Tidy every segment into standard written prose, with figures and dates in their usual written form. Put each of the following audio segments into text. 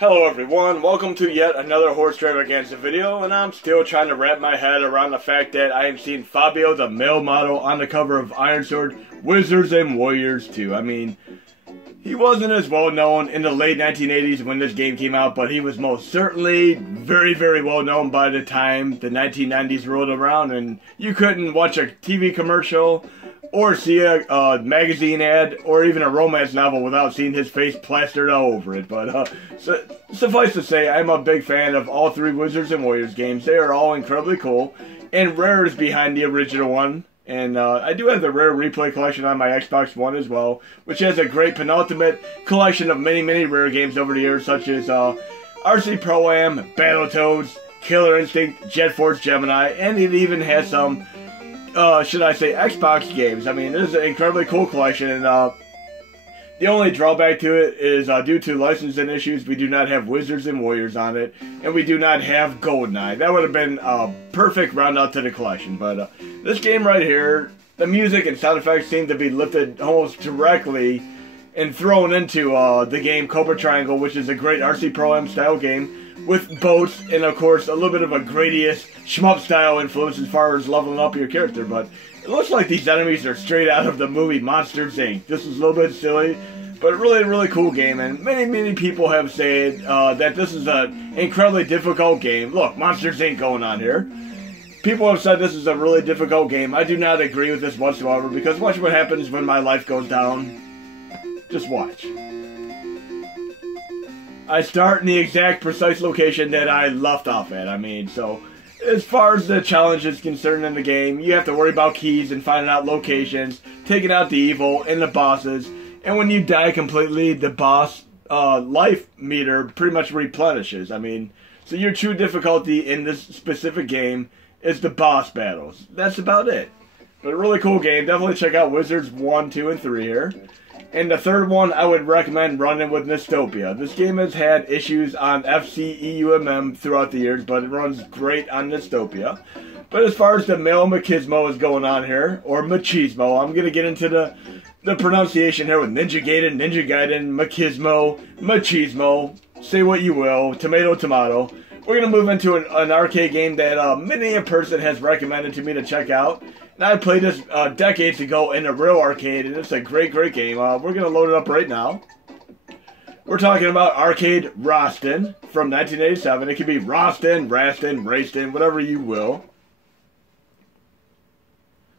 Hello everyone, welcome to yet another Horse Stravaganza video, and I'm still trying to wrap my head around the fact that I am seeing Fabio, the male model, on the cover of Iron Sword, Wizards and Warriors 2. I mean, he wasn't as well known in the late 1980s when this game came out, but he was most certainly very, very well known by the time the 1990s rolled around, and you couldn't watch a TV commercial or see a magazine ad, or even a romance novel without seeing his face plastered all over it. But suffice to say, I'm a big fan of all three Wizards and Warriors games. They are all incredibly cool, and Rare is behind the original one. And I do have the Rare Replay collection on my Xbox One as well, which has a great penultimate collection of many, many Rare games over the years, such as RC Pro-Am, Battletoads, Killer Instinct, Jet Force Gemini, and it even has some should I say, Xbox games. I mean, this is an incredibly cool collection, and the only drawback to it is due to licensing issues, we do not have Wizards and Warriors on it, and we do not have GoldenEye. That would have been a perfect round out to the collection, but this game right here, the music and sound effects seem to be lifted almost directly and thrown into the game Cobra Triangle, which is a great RC Pro-Am style game, with boats, and of course, a little bit of a Gradius shmup style influence as far as leveling up your character, but it looks like these enemies are straight out of the movie Monsters, Inc. This is a little bit silly, but really, really cool game, and many, many people have said that this is an incredibly difficult game. Look, Monsters, Inc. going on here. People have said this is a really difficult game. I do not agree with this whatsoever, because watch what happens when my life goes down. Just watch. I start in the exact precise location that I left off at. I mean, so as far as the challenge is concerned in the game, you have to worry about keys and finding out locations, taking out the evil and the bosses, and when you die completely, the boss life meter pretty much replenishes. I mean, so your true difficulty in this specific game is the boss battles. That's about it. But a really cool game. Definitely check out Wizards 1, 2, and 3 here. And the third one, I would recommend running with Nostopia. This game has had issues on FCEUMM throughout the years, but it runs great on Nostopia. But as far as the male machismo is going on here, or machismo, I'm going to get into the pronunciation here with Ninja Gaiden, machismo, machismo, say what you will, tomato, tomato. We're going to move into an arcade game that many a person has recommended to me to check out. And I played this decades ago in a real arcade, and it's a great, great game. We're going to load it up right now. We're talking about Arcade Roston from 1987. It could be Roston, Raston, Rayston, whatever you will.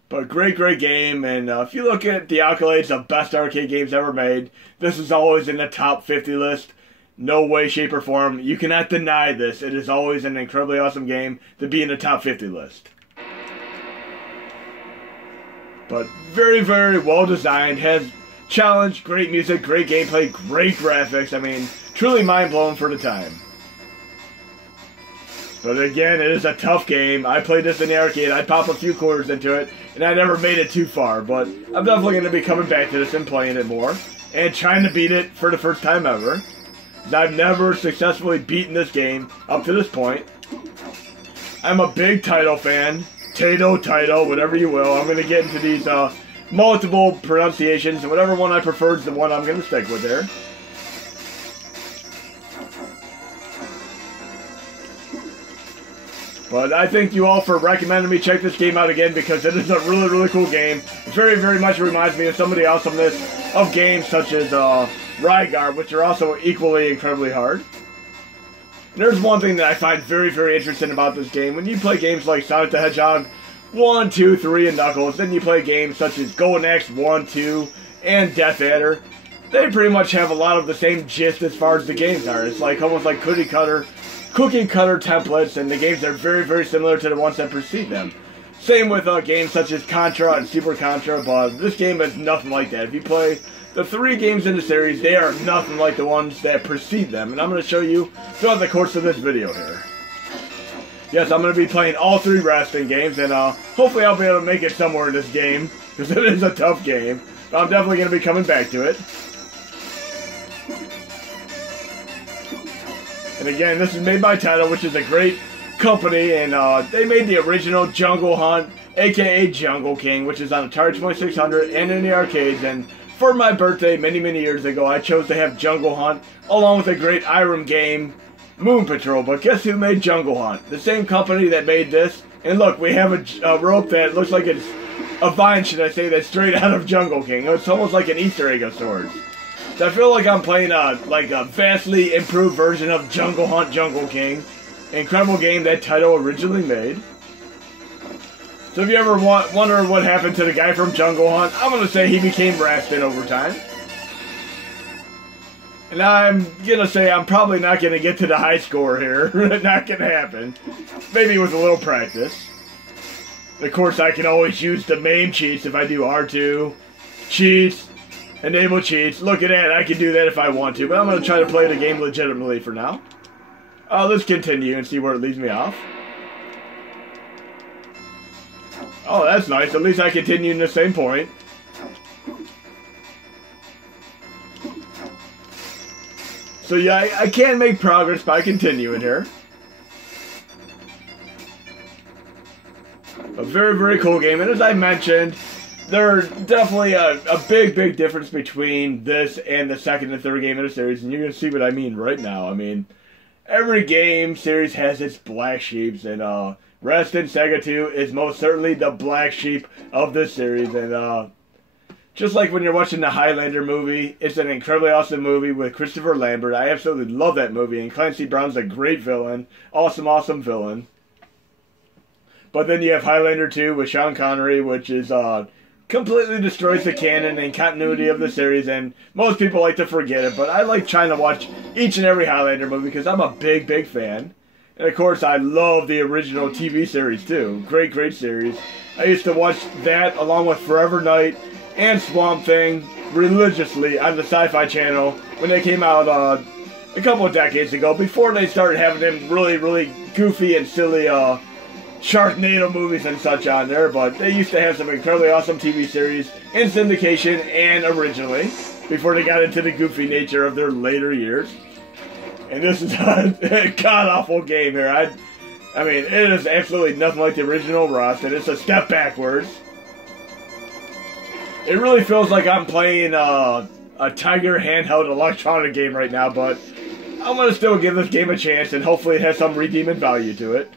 But great, great game, and if you look at the accolades of best arcade games ever made, this is always in the top 50 list. No way, shape, or form. You cannot deny this. It is always an incredibly awesome game to be in the top 50 list. But very, very well designed, has challenge, great music, great gameplay, great graphics. I mean, truly mind-blowing for the time. But again, it is a tough game. I played this in the arcade. I'd pop a few quarters into it, and I never made it too far. But I'm definitely going to be coming back to this and playing it more, and trying to beat it for the first time ever. I've never successfully beaten this game up to this point. I'm a big title fan. Title, whatever you will. I'm going to get into these multiple pronunciations, and whatever one I prefer is the one I'm going to stick with there. But I thank you all for recommending me check this game out again, because it is a really, really cool game. It very, very much reminds me of some of the awesomeness of games such as Rygar, which are also equally incredibly hard. There's one thing that I find very, very interesting about this game. When you play games like Sonic the Hedgehog 1, 2, 3, and Knuckles, then you play games such as Golden Axe 1, 2, and Death Adder, they pretty much have a lot of the same gist as far as the games are. It's like almost like cookie cutter templates, and the games are very, very similar to the ones that precede them. Same with games such as Contra and Super Contra, but this game is nothing like that. If you play the three games in the series, they are nothing like the ones that precede them, and I'm going to show you throughout the course of this video here. Yes, I'm going to be playing all three wrestling games, and hopefully I'll be able to make it somewhere in this game, because it is a tough game, but I'm definitely going to be coming back to it. And again, this is made by Title, which is a great company, and they made the original Jungle Hunt, aka Jungle King, which is on Atari 2600 and in the arcades, and for my birthday many, many years ago, I chose to have Jungle Hunt along with a great Irem game, Moon Patrol. But guess who made Jungle Hunt? The same company that made this. And look, we have a rope that looks like it's a vine, should I say, that's straight out of Jungle King. It's almost like an Easter egg of sorts. So I feel like I'm playing a vastly improved version of Jungle Hunt Jungle King. Incredible game that Taito originally made. So if you ever wonder what happened to the guy from Jungle Hunt, I'm going to say he became Rastin over time. And I'm going to say I'm probably not going to get to the high score here. Not going to happen. Maybe with a little practice. Of course, I can always use the MAME cheats if I do R2. Cheats. Enable cheats. Look at that. I can do that if I want to. But I'm going to try to play the game legitimately for now. Let's continue and see where it leads me off. Oh, that's nice. At least I continue in the same point. So yeah, I can make progress by continuing here. A very, very cool game. And as I mentioned, there's definitely a big, big difference between this and the second and third game in the series. And you're going to see what I mean right now. I mean, every game series has its black sheeps. And Rastin Saga 2 is most certainly the black sheep of this series. And just like when you're watching the Highlander movie, it's an incredibly awesome movie with Christopher Lambert. I absolutely love that movie. And Clancy Brown's a great villain. Awesome, awesome villain. But then you have Highlander 2 with Sean Connery, which is completely destroys the canon and continuity of the series, and most people like to forget it, but I like trying to watch each and every Highlander movie because I'm a big, big fan. And of course, I love the original TV series too. Great, great series. I used to watch that along with Forever Knight and Swamp Thing religiously on the Sci-Fi Channel when they came out a couple of decades ago, before they started having them really, really goofy and silly Sharknado movies and such on there. But they used to have some incredibly awesome TV series in syndication and originally, before they got into the goofy nature of their later years. And this is a god-awful game here. I mean, it is absolutely nothing like the original Rust, and it's a step backwards. It really feels like I'm playing a Tiger handheld electronic game right now, but I'm going to still give this game a chance, and hopefully it has some redeeming value to it.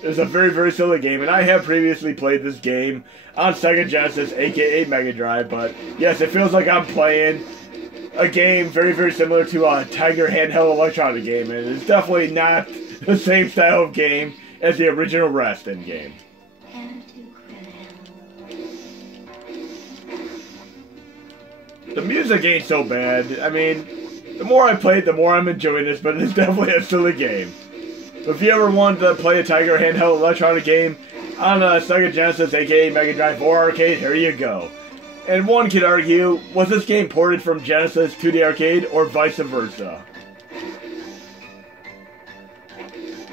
It's a very, very silly game, and I have previously played this game on Sega Genesis, aka Mega Drive, but yes, it feels like I'm playing a game very, very similar to a Tiger handheld electronic game, and it's definitely not the same style of game as the original Rastin game. The music ain't so bad. I mean, the more I play it, the more I'm enjoying this, but it's definitely a silly game. If you ever wanted to play a Tiger handheld electronic game on a Sega Genesis, aka Mega Drive or arcade, here you go. And one could argue, was this game ported from Genesis to the arcade or vice versa?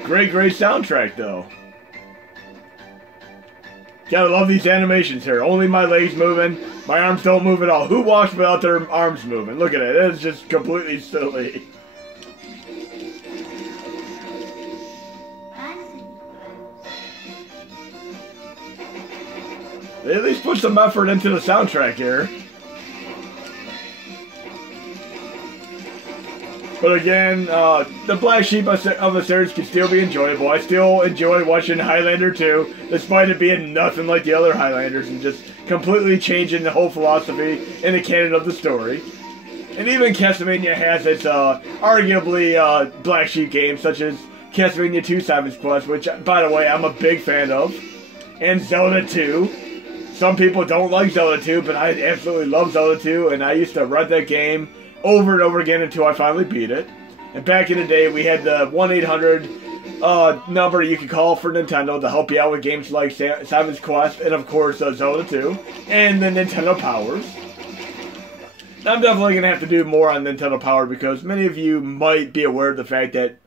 Great, great soundtrack though. Gotta love these animations here. Only my legs moving, my arms don't move at all. Who walks without their arms moving? Look at it, it's just completely silly. They at least put some effort into the soundtrack here. But again, the black sheep of the series can still be enjoyable. I still enjoy watching Highlander 2, despite it being nothing like the other Highlanders and just completely changing the whole philosophy and the canon of the story. And even Castlevania has its arguably black sheep games, such as Castlevania 2 Simon's Quest, which, by the way, I'm a big fan of, and Zelda 2. Some people don't like Zelda 2, but I absolutely love Zelda 2, and I used to run that game over and over again until I finally beat it. And back in the day, we had the 1-800 number you could call for Nintendo to help you out with games like Simon's Quest, and of course Zelda 2, and the Nintendo Powers. Now, I'm definitely going to have to do more on Nintendo Power, because many of you might be aware of the fact that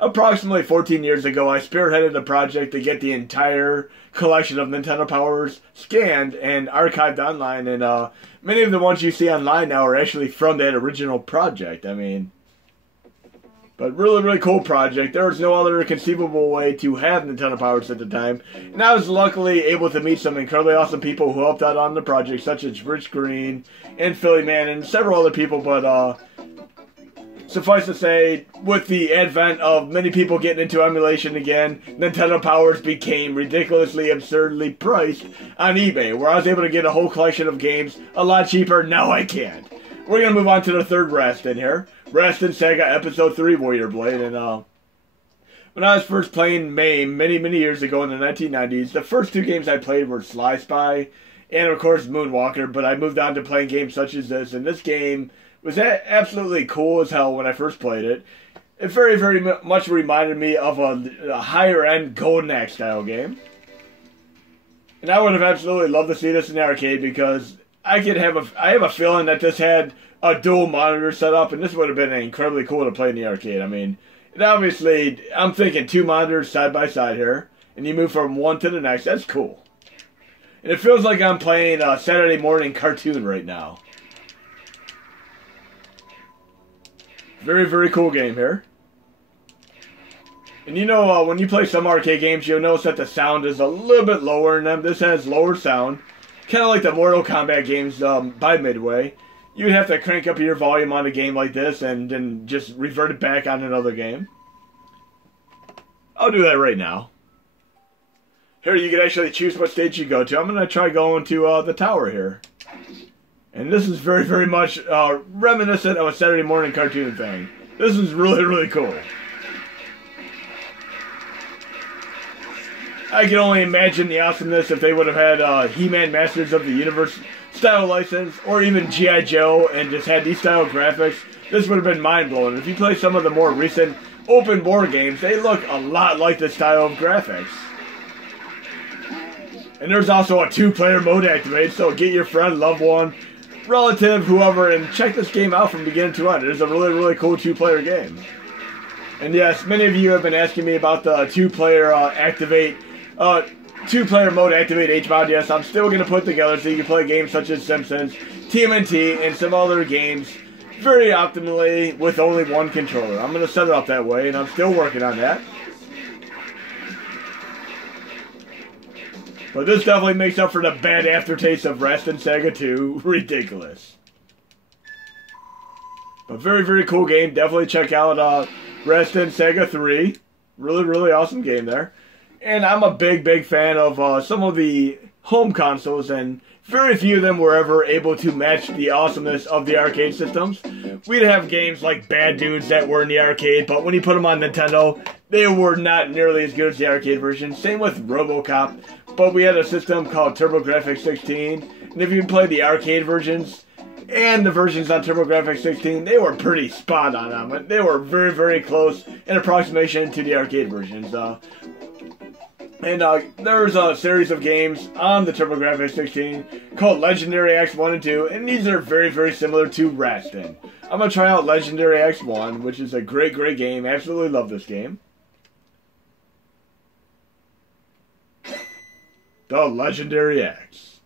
approximately 14 years ago, I spearheaded a project to get the entire collection of Nintendo Powers scanned and archived online, and many of the ones you see online now are actually from that original project. I mean, But really, really cool project. There was no other conceivable way to have Nintendo Powers at the time. And I was luckily able to meet some incredibly awesome people who helped out on the project, such as Rich Green and Philly Man and several other people. But suffice to say, with the advent of many people getting into emulation again, Nintendo Powers became ridiculously, absurdly priced on eBay, where I was able to get a whole collection of games a lot cheaper. Now I can't. We're going to move on to the third rest in here. Rest in Sega Episode 3 Warrior Blade. And when I was first playing MAME many years ago in the 1990s, the first two games I played were Sly Spy and, of course, Moonwalker. But I moved on to playing games such as this, and this game was absolutely cool as hell when I first played it. It very much reminded me of a higher-end Golden Axe style game. And I would have absolutely loved to see this in the arcade because I have a feeling that this had a dual monitor setup, and this would have been incredibly cool to play in the arcade. I mean, and obviously, I'm thinking two monitors side by side here, and you move from one to the next. That's cool. And it feels like I'm playing a Saturday morning cartoon right now. Very cool game here. And you know, when you play some arcade games, you'll notice that the sound is a little bit lower in them. This has lower sound. Kind of like the Mortal Kombat games by Midway. You would have to crank up your volume on a game like this and then just revert it back on another game. I'll do that right now. Here, you can actually choose what stage you go to. I'm going to try going to the tower here. And this is very much reminiscent of a Saturday morning cartoon thing. This is really cool. I can only imagine the awesomeness if they would have had He-Man Masters of the Universe style license, or even G.I. Joe, and just had these style graphics. This would have been mind-blowing. If you play some of the more recent open board games, they look a lot like this style of graphics. And there's also a two-player mode activated, so get your friend, loved one, relative, whoever, and check this game out from beginning to end. It is a really cool two-player game. And yes, many of you have been asking me about the two-player mode activate HMOD. Yes, I'm still going to put together so you can play games such as Simpsons, TMNT, and some other games very optimally with only one controller. I'm going to set it up that way, and I'm still working on that. But this definitely makes up for the bad aftertaste of Rest in Sega 2. Ridiculous. But very cool game. Definitely check out Rest in Sega 3. Really awesome game there. And I'm a big fan of some of the home consoles, and very few of them were ever able to match the awesomeness of the arcade systems. We'd have games like Bad Dudes that were in the arcade, but when you put them on Nintendo, they were not nearly as good as the arcade version. Same with RoboCop, but we had a system called TurboGrafx 16, and if you play the arcade versions and the versions on TurboGrafx 16, they were pretty spot on. They were very close in approximation to the arcade versions. And there's a series of games on the TurboGrafx 16 called Legendary X 1 and 2, and these are very similar to Rest. And I'm going to try out Legendary X 1, which is a great game. Absolutely love this game. The Legendary X.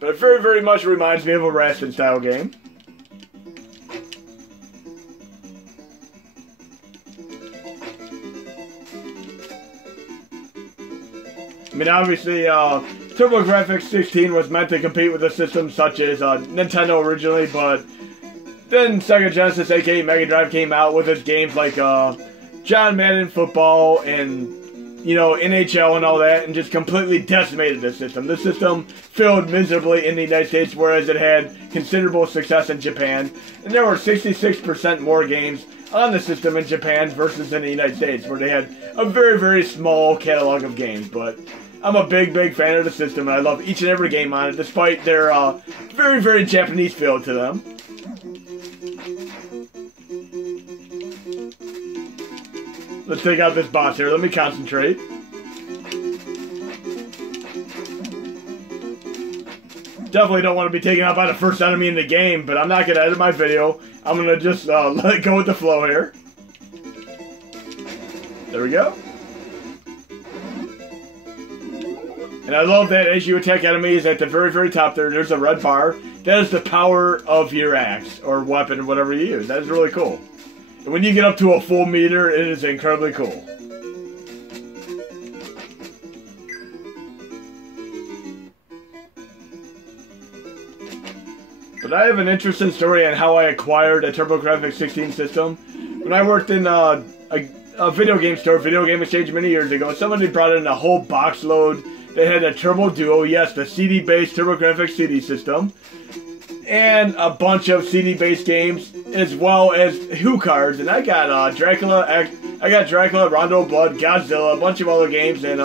But it very much reminds me of a Rest style game. I mean, obviously, TurboGrafx 16 was meant to compete with a system such as Nintendo originally, but then Sega Genesis, aka Mega Drive, came out with its games like John Madden Football and, you know, NHL and all that, and just completely decimated the system. The system failed miserably in the United States, whereas it had considerable success in Japan, and there were 66% more games on the system in Japan versus in the United States, where they had a very small catalog of games. But I'm a big fan of the system, and I love each and every game on it, despite their very Japanese feel to them. Let's take out this boss here. Let me concentrate. Definitely don't want to be taken out by the first enemy in the game, but I'm not going to edit my video. I'm going to just let it go with the flow here. There we go. And I love that as you attack enemies at the very top there's a red bar That is the power of your axe or weapon or whatever you use. That is really cool. And when you get up to a full meter, it is incredibly cool. But I have an interesting story on how I acquired a TurboGrafx 16 system. When I worked in a video game store, Video Game Exchange, many years ago, somebody brought in a whole box load. They had a Turbo Duo, yes, the CD-based TurboGrafx CD system, and a bunch of CD-based games, as well as Who cards. And I got Dracula, Rondo of Blood, Godzilla, a bunch of other games, and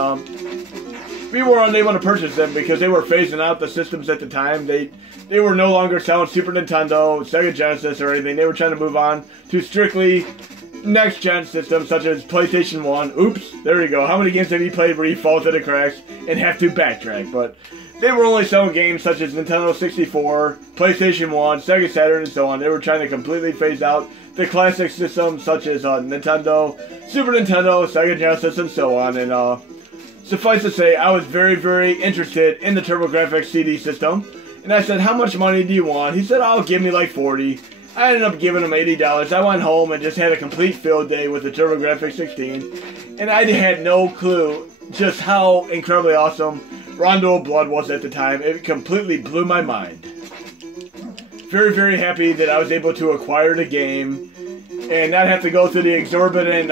we were unable to purchase them because they were phasing out the systems at the time. They were no longer selling Super Nintendo, Sega Genesis, or anything. They were trying to move on to strictly next-gen systems such as PlayStation 1. Oops, there you go. How many games have you played where you fall through the cracks and have to backtrack? But they were only selling games such as Nintendo 64, PlayStation 1, Sega Saturn, and so on. They were trying to completely phase out the classic systems such as Nintendo, Super Nintendo, Sega Genesis, and so on. And suffice to say, I was very, very interested in the TurboGrafx CD system. And I said, how much money do you want? He said, oh, give me like 40. I ended up giving him $80. I went home and just had a complete field day with the TurboGrafx 16. And I had no clue just how incredibly awesome Rondo of Blood was at the time. It completely blew my mind. Very, very happy that I was able to acquire the game and not have to go through the exorbitant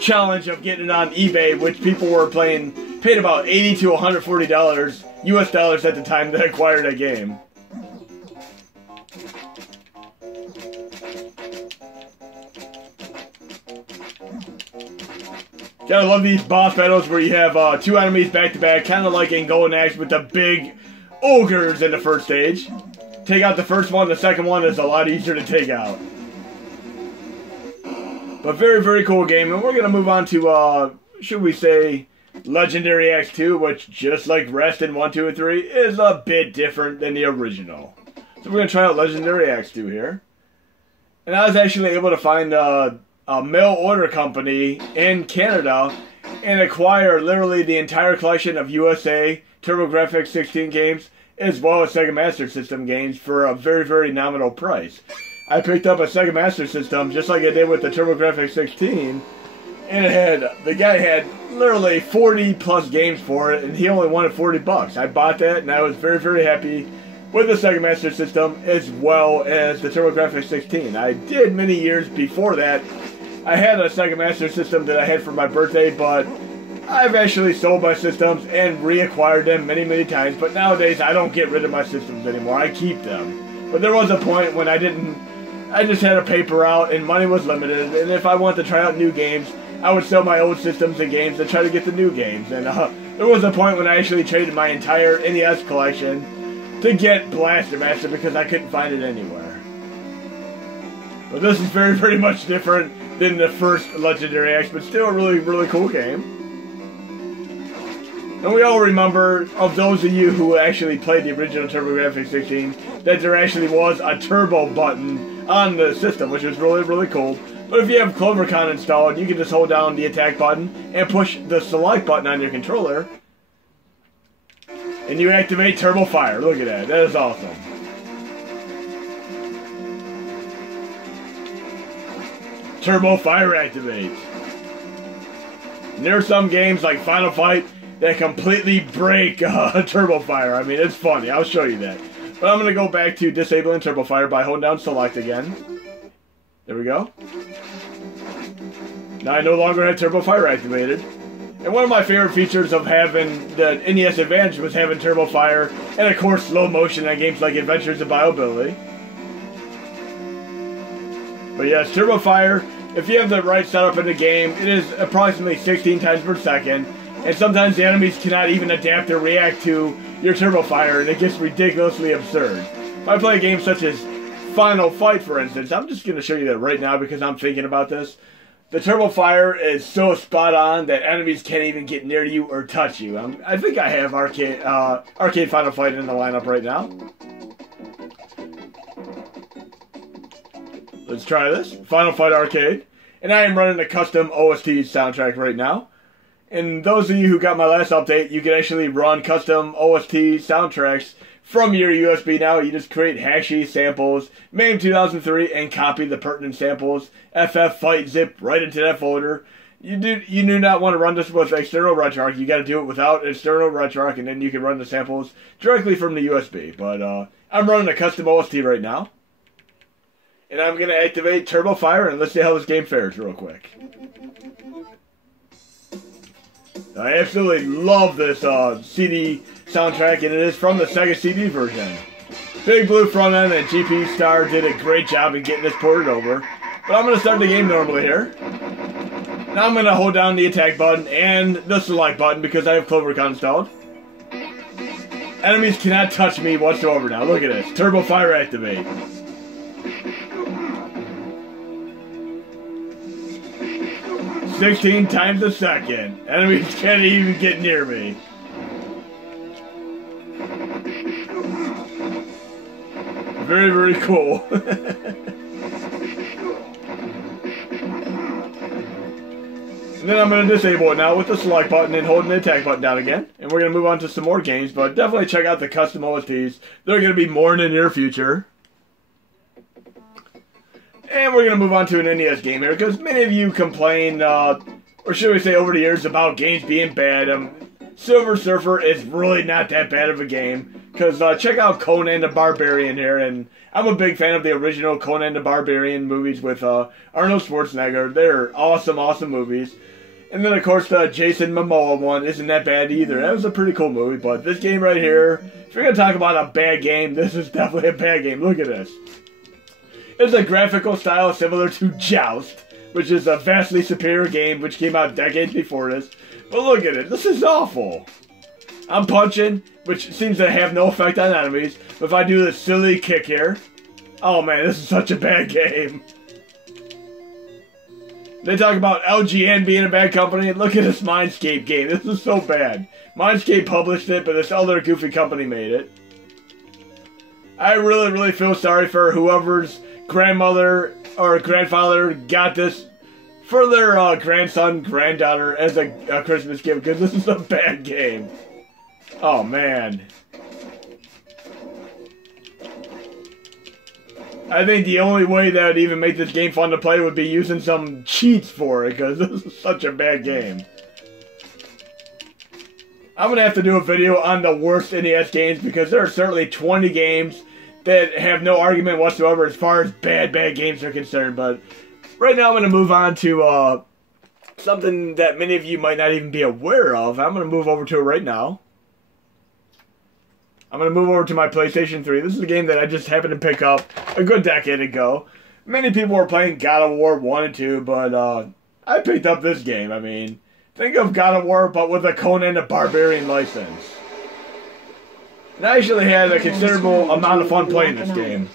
challenge of getting it on eBay, which people were paid about $80 to $140 US dollars at the time to acquire that game. Gotta love these boss battles where you have two enemies back to back, kind of like in Golden Axe with the big ogres in the first stage. Take out the first one, the second one is a lot easier to take out. But very, very cool game, and we're gonna move on to, should we say, Legendary Axe 2, which, just like Rest in 1, 2, and 3, is a bit different than the original. So we're going to try out Legendary Axe 2 here. And I was actually able to find a mail order company in Canada and acquire literally the entire collection of USA TurboGrafx 16 games, as well as Sega Master System games for a very, very nominal price. I picked up a Sega Master System, just like I did with the TurboGrafx 16, and the guy had literally 40 plus games for it, and he only wanted 40 bucks. I bought that, and I was very, very happy with the Sega Master System as well as the TurboGrafx 16. I did many years before that. I had a Sega Master System that I had for my birthday, but I've actually sold my systems and reacquired them many, many times. But nowadays, I don't get rid of my systems anymore. I keep them. But there was a point when I just had a paper out and money was limited, and if I wanted to try out new games, I would sell my old systems and games and try to get the new games. And there was a point when I actually traded my entire NES collection to get Blaster Master because I couldn't find it anywhere. But this is very, very much different than the first Legendary Axe, but still a really, really cool game. And we all remember, of those of you who actually played the original TurboGrafx 16, that there actually was a turbo button on the system, which was really, really cool. But if you have CloverCon installed, you can just hold down the attack button and push the select button on your controller, and you activate Turbo Fire. Look at that. That is awesome. Turbo Fire activates. And there are some games like Final Fight that completely break Turbo Fire. I mean, it's funny. I'll show you that. But I'm going to go back to disabling Turbo Fire by holding down Select again. There we go. Now I no longer have Turbo Fire activated. And one of my favorite features of having the NES Advantage was having Turbo Fire and, of course, slow motion on games like Adventures of Biobilly. But yes, Turbo Fire, if you have the right setup in the game, it is approximately 16 times per second. And sometimes the enemies cannot even adapt or react to your Turbo Fire, and it gets ridiculously absurd. If I play a game such as Final Fight, for instance, I'm just going to show you that right now because I'm thinking about this. The Turbo Fire is so spot on that enemies can't even get near you or touch you. I think I have Arcade Final Fight in the lineup right now. Let's try this. Final Fight Arcade. And I am running a custom OST soundtrack right now. And those of you who got my last update, you can actually run custom OST soundtracks from your USB now. You just create hashy samples, made in 2003, and copy the pertinent samples, FF Fight zip right into that folder. You do not want to run this with external RetroArch. You got to do it without external RetroArch, and then you can run the samples directly from the USB. But I'm running a custom OST right now. And I'm going to activate Turbo Fire, and let's see how this game fares real quick. I absolutely love this CD soundtrack, and it is from the Sega CD version. Big Blue front end and GP Star did a great job in getting this ported over. But I'm going to start the game normally here. Now I'm going to hold down the attack button and the select button because I have CloverCon installed. Enemies cannot touch me whatsoever now. Look at this. Turbo Fire activate. "16 times a second. Enemies can't even get near me." Very, very cool. And then I'm going to disable it now with the select button and holding the attack button down again. And we're going to move on to some more games, but definitely check out the custom OSTs. They're going to be more in the near future. And we're going to move on to an NES game here, because many of you complain, or should we say over the years, about games being bad. Silver Surfer is really not that bad of a game, because check out Conan the Barbarian here, and I'm a big fan of the original Conan the Barbarian movies with Arnold Schwarzenegger. They're awesome, awesome movies. And then, of course, the Jason Momoa one isn't that bad either. That was a pretty cool movie, but this game right here, if you're going to talk about a bad game, this is definitely a bad game. Look at this. It's a graphical style similar to Joust, which is a vastly superior game which came out decades before this. But look at it. This is awful. I'm punching, which seems to have no effect on enemies. But if I do this silly kick here, oh man, this is such a bad game. They talk about LGN being a bad company. Look at this Mindscape game. This is so bad. Mindscape published it, but this other goofy company made it. I really, really feel sorry for whoever's grandmother or grandfather got this for their grandson, granddaughter as a Christmas gift, because this is a bad game. Oh, man. I think the only way that would even make this game fun to play would be using some cheats for it, because this is such a bad game. I'm going to have to do a video on the worst NES games, because there are certainly 20 games that have no argument whatsoever as far as bad games are concerned. But right now I'm going to move on to something that many of you might not even be aware of. I'm going to move over to it right now. I'm going to move over to my PlayStation 3. This is a game that I just happened to pick up a good decade ago. Many people were playing God of War 1 and 2, but I picked up this game. I mean, think of God of War, but with a Conan the Barbarian license. And I actually had a considerable amount of fun playing this game.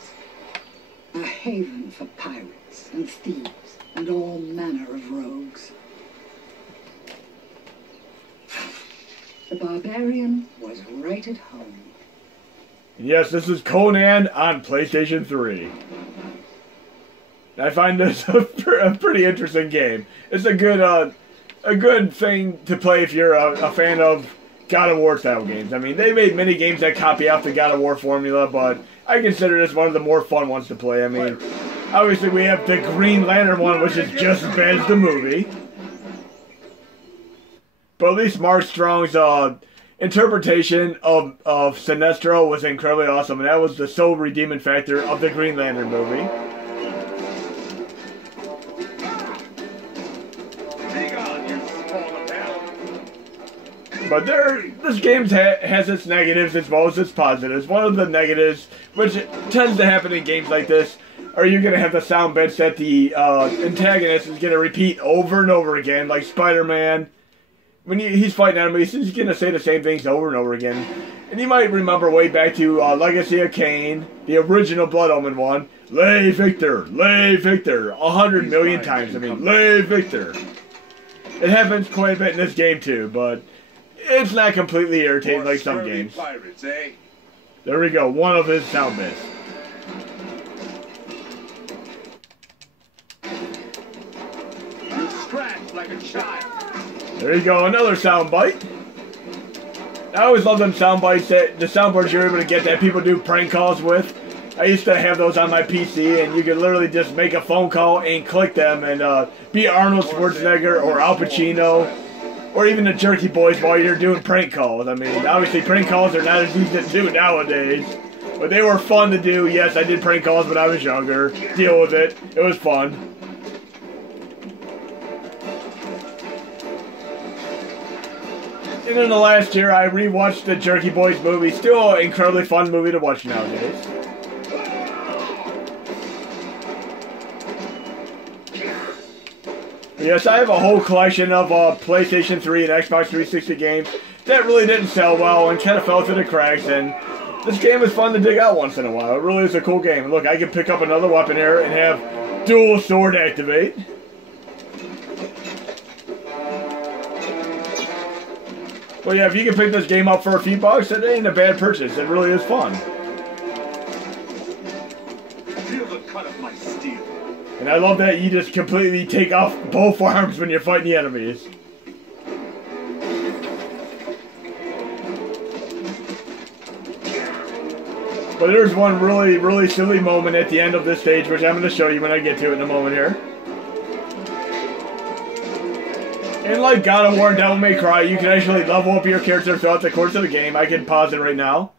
A haven for pirates and thieves and all manner of rogues. The barbarian was right at home. Yes, this is Conan on PlayStation 3. I find this a pretty interesting game. It's a good thing to play if you're a fan of God of War style games. I mean, they made many games that copy off the God of War formula, but I consider this one of the more fun ones to play. I mean, obviously we have the Green Lantern one, which is just as bad as the movie. But at least Mark Strong's interpretation of Sinestro was incredibly awesome, and that was the sole redeeming factor of the Green Lantern movie. But this game has its negatives as well as its positives. One of the negatives, which tends to happen in games like this, are you going to have the sound bits that the antagonist is going to repeat over and over again, like Spider-Man. When he's fighting enemies, he's going to say the same things over and over again. And you might remember way back to Legacy of Kain, the original Blood Omen one. Lay Victor, 100 million times. I mean, Lay Victor. It happens quite a bit in this game too, but it's not completely irritating like some games. Pirates, eh? There we go, one of his sound bits. You scratch like a child. There you go, another sound bite. I always love them sound bites, the soundboards you're able to get that people do prank calls with. I used to have those on my PC, and you could literally just make a phone call and click them and be Arnold Schwarzenegger or Al Pacino or even the Jerky Boys while you're doing prank calls. I mean, obviously prank calls are not as easy to do nowadays, but they were fun to do. Yes, I did prank calls when I was younger. Deal with it. It was fun. And in the last year, I rewatched the Jerky Boys movie. Still an incredibly fun movie to watch nowadays. Yes, I have a whole collection of PlayStation 3 and Xbox 360 games that really didn't sell well and kind of fell through the cracks. And this game is fun to dig out once in a while. It really is a cool game. And look, I can pick up another weapon here and have dual sword activate. Well, yeah, if you can pick this game up for a few bucks, it ain't a bad purchase. It really is fun. Feel the cut of my steel. And I love that you just completely take off both arms when you're fighting the enemies. But there's one really silly moment at the end of this stage, which I'm going to show you when I get to it in a moment here. And like God of War and Devil May Cry, you can actually level up your character throughout the course of the game. I can pause it right now.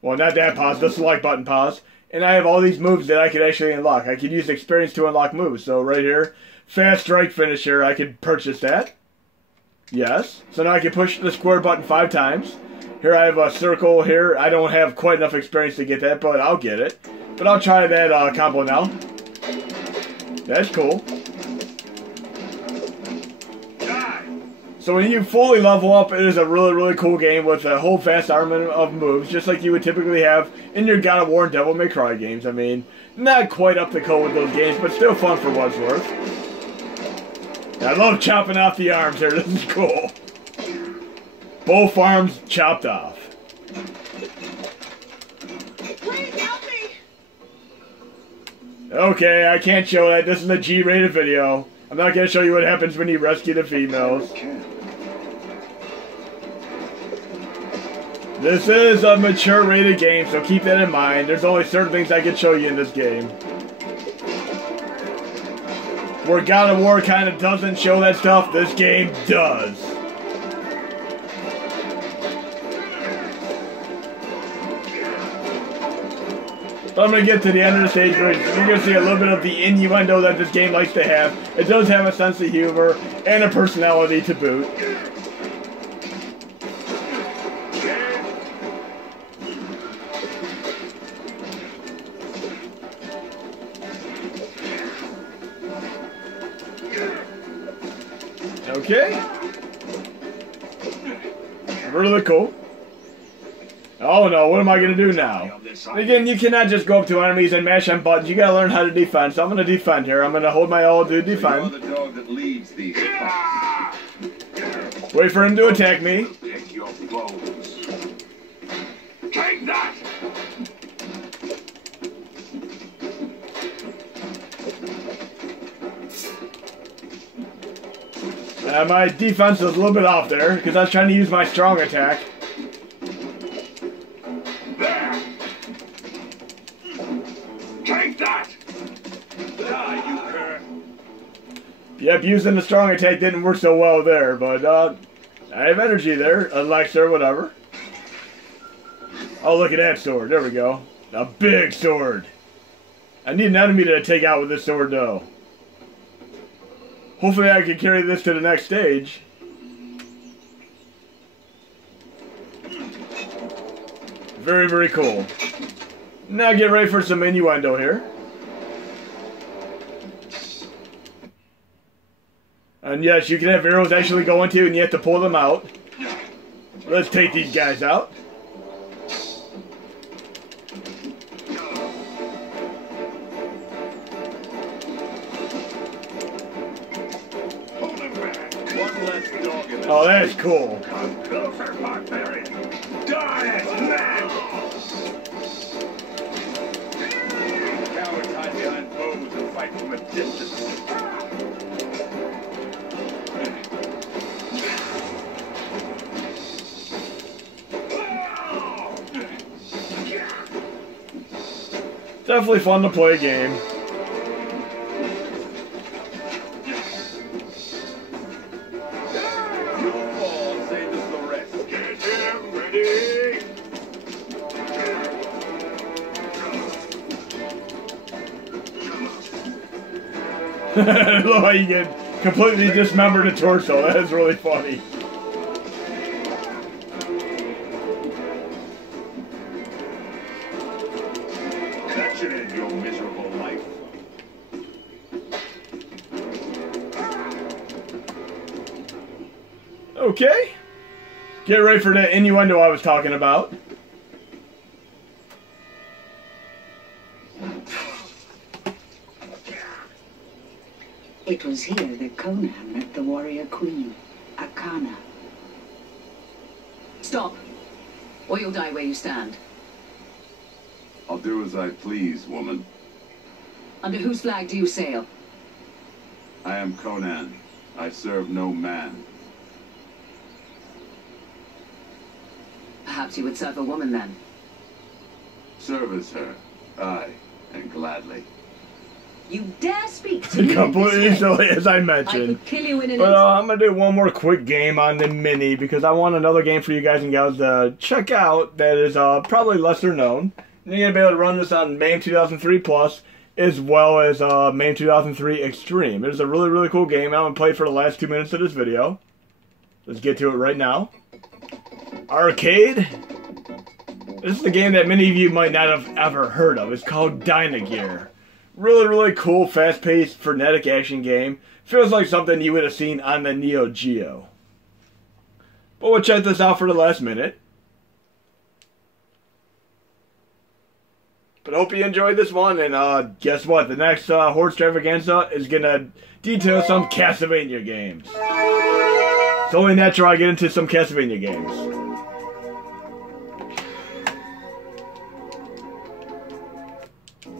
Well, not that pause, the select button pause. And I have all these moves that I could actually unlock. I could use experience to unlock moves. So right here, Fast Strike Finisher, I could purchase that. Yes. So now I can push the square button 5 times. Here I have a circle here. I don't have quite enough experience to get that, but I'll get it. But I'll try that combo now. That's cool. So when you fully level up, it is a really cool game with a whole vast armament of moves, just like you would typically have in your God of War and Devil May Cry games. I mean, not quite up to code with those games, but still fun for what's worth. I love chopping off the arms here. This is cool. Both arms chopped off. Please help me! Okay, I can't show that. This is a G-rated video. I'm not going to show you what happens when you rescue the females. This is a mature rated game, so keep that in mind. There's only certain things I can show you in this game. Where God of War kind of doesn't show that stuff, this game does. But I'm going to get to the end of the stage where you're going to see a little bit of the innuendo that this game likes to have. It does have a sense of humor and a personality to boot. Okay. Really cool. Oh no, what am I going to do now? Again, you cannot just go up to enemies and mash on buttons. You got to learn how to defend. So I'm going to defend here. I'm going to hold my L to defend. Wait for him to attack me. Take that! My defense is a little bit off there because I was trying to use my strong attack. There! Take that! Die, you cur! Yep, using the strong attack didn't work so well there, but I have energy there, elixir, whatever. Oh, look at that sword. There we go. A big sword. I need an enemy to take out with this sword, though. Hopefully I can carry this to the next stage. Very cool. Now get ready for some innuendo here. And yes, you can have arrows actually go into and you have to pull them out. Let's take these guys out. Oh, that's cool. Come closer, barbarian! Die as man! Cowards hide behind bows and fight from a distance. Definitely fun to play game. Look how you get completely dismembered a torso. That is really funny. That should end your miserable life. Okay. Get ready for the innuendo I was talking about. It was here that Conan met the warrior queen, Akana. Stop, or you'll die where you stand. I'll do as I please, woman. Under whose flag do you sail? I am Conan. I serve no man. Perhaps you would serve a woman then. Service her. Aye, and gladly. You dare speak to me? Completely silly, as I I mentioned. could kill you in an But instant. I'm going to do one more quick game on the Mini because I want another game for you guys and gals to check out that is probably lesser known. And you're going to be able to run this on MAME 2003 Plus as well as MAME 2003 Extreme. It is a really, really cool game. I'm going to play it for the last 2 minutes of this video. Let's get to it right now. Arcade. This is the game that many of you might not have ever heard of. It's called Dynagear. Really, really cool, fast-paced, frenetic action game. Feels like something you would have seen on the Neo Geo. But we'll check this out for the last minute. But I hope you enjoyed this one, and guess what? The next Horde Stravaganza is going to detail some Castlevania games. It's only natural I get into some Castlevania games.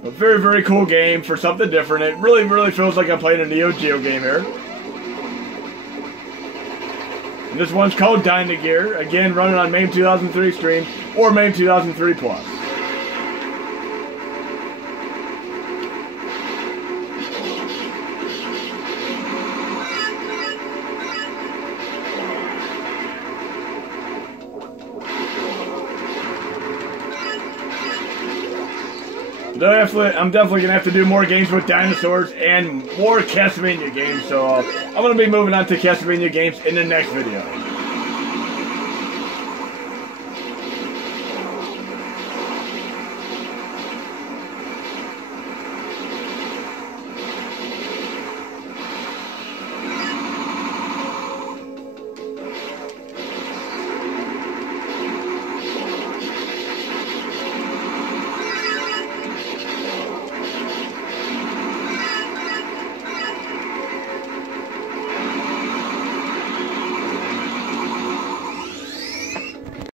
A very, very cool game for something different. It really, really feels like I'm playing a Neo Geo game here. And this one's called Dynagear. Again, running on MAME 2003 Extreme or MAME 2003 Plus. I'm definitely going to have to do more games with dinosaurs and more Castlevania games, so I'm going to be moving on to Castlevania games in the next video.